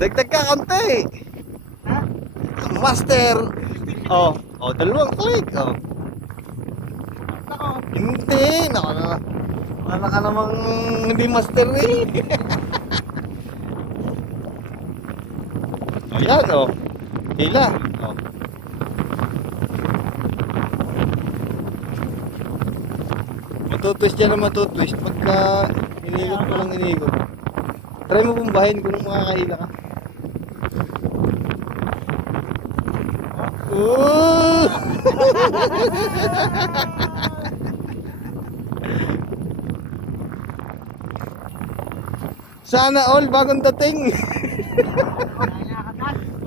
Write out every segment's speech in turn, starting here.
Dagdag ka konti. Master. Oh, oh, dalawang click. Oh. Hindi, naka na. Wala ka namang hindi master eh. Ayan, oh. Hila. Oh. Matutwist dyan na matutwist pagka inigot ko lang inigot. Try mo bumbahin kung makakahila ka. Ooh! Sana all bagong dating.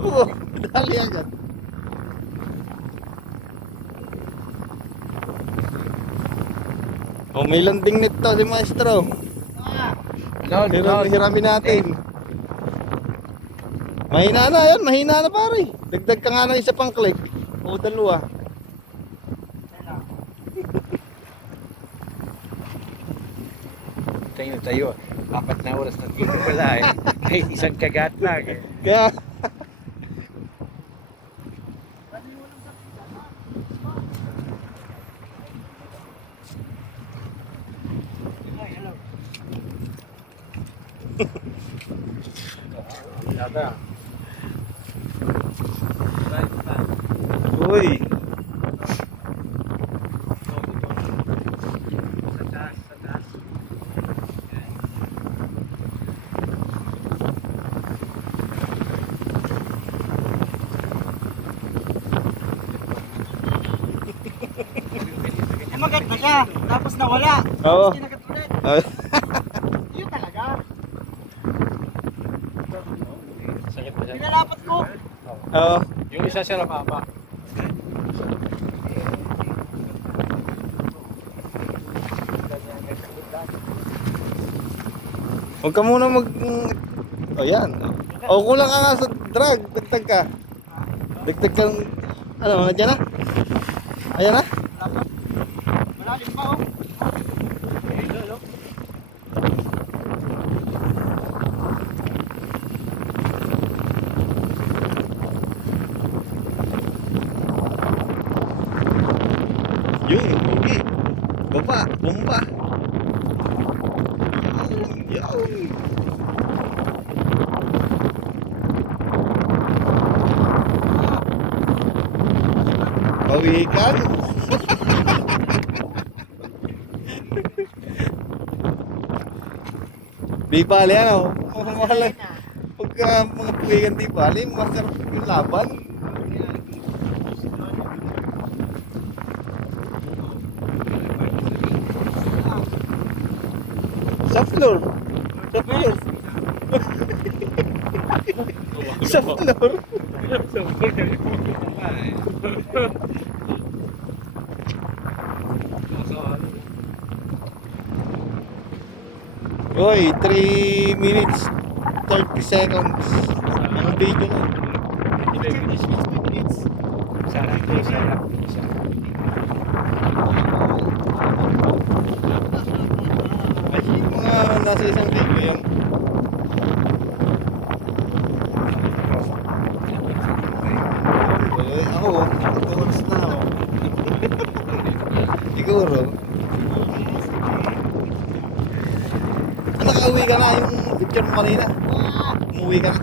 Oo, dali agad. Oh, may landing net to si Maestro. Hiramin natin. Mahina na yan, mahina na pare. Dagdag ka nga ng isa pang click. O dalawa. Tayo, 4 na oras na dito wala eh. Kahit isang kagat lang eh. Kaya Lada. uy. Sa taas, sa taas. Maganda siya, tapos nawala. Oo. Tapos kinagat ulit. Yun talaga. Sakit pa siya. Pinalapat ko. Oo. Yung isa siya mama. Huwag ka muna mag... O yan. O kulang ka nga sa drag. Dagdag ka. Dagdag kang... Ano, nandiyan na? Ayan na? Malalim pa oh. Yun, hindi. Baba, bomba. Yun. Pawikan. Di bali ano, mahal. Pagka mga pawikan di bali, masarap yung laban. Sa floor. Sa floor. Sa floor. Oy, 3 minutes 30 seconds. Ang video na. 15 minutes. Sana, sana. Ay, mga nasa isang libo yan. Ako, 2 oras na ako. Siguro. Nakauwi ka na yung picture mo kanina. Umuwi ka na.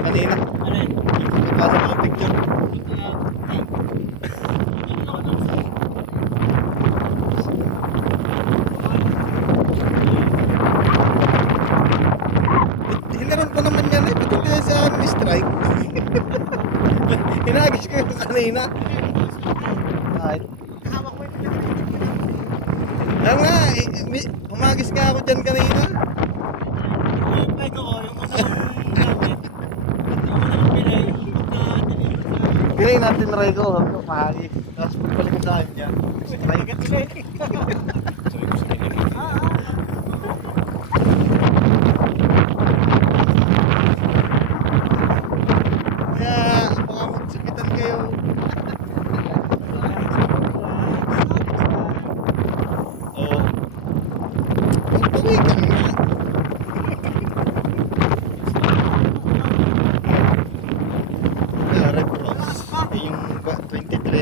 Kanina. Ano yun? Ipasa mo yung picture. Hinaran pa naman yan eh. Ba't hindi sa amin strike? Hinagis ko yung kanina. Kahit. Hawak mo yung Alam nga, humagis ka ako dyan kanina. pwede ko, yung unang gamit. Yung unang pinay. Pinay natin Rego, mahagis. Tapos pagpalik sa akin dyan. Strike. Kaya, baka magsakitan kayo. Oo. Magpawi ka nga.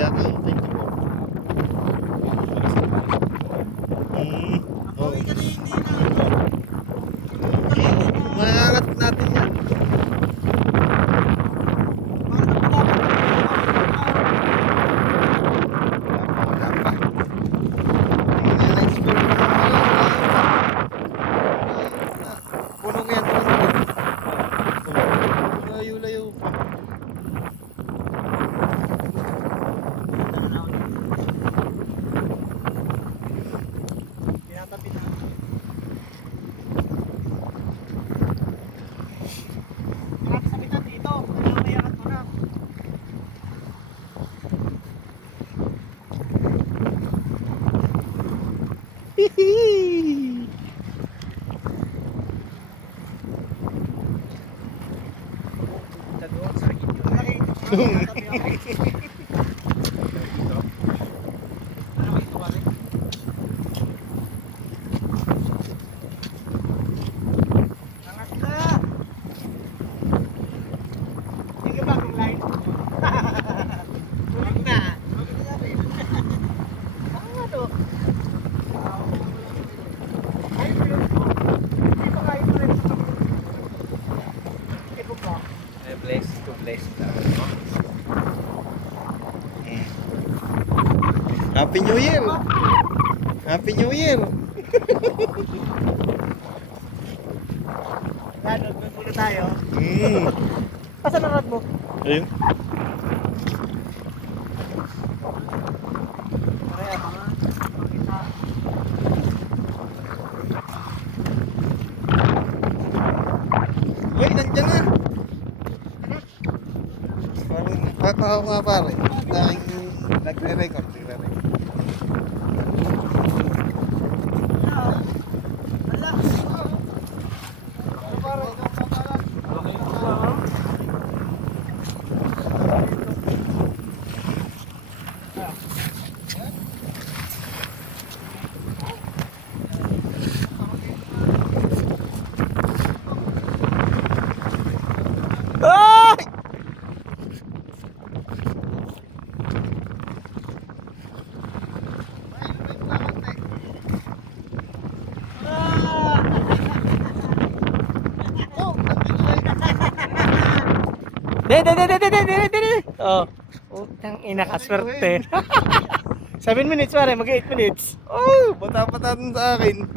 yata eh. 24. Oh. Bawi ka na hindi na ano. Maangat natin yan. Wala pa. Hindi na na-explore ko. Puno ko yan. Layo-layo pa. Tinatabi na. Marami sa bitan dito. Kailangan mayangat mo na. Hihi. Doon sa gitna. Malaki. Ano ito ba rin? Angat ka! Hindi ka bagong line? Tulig na. Tulig na rin. Angat o. Ay, pero hindi pa kayo pa rin. Ito ba? Blessed to blessed. Happy New Year! Happy New Year! Yan, nagpulo tayo. Mm. Asan ang rod mo? Ayun. Kaya mga makita. Uy, nandiyan na! Parang patawa ka pare. Dahil nagre-record. Ay! De. Oh. Utang ina ka swerte. 7 minutes pare, mag 8 minutes. Oh, bata-bata sa akin.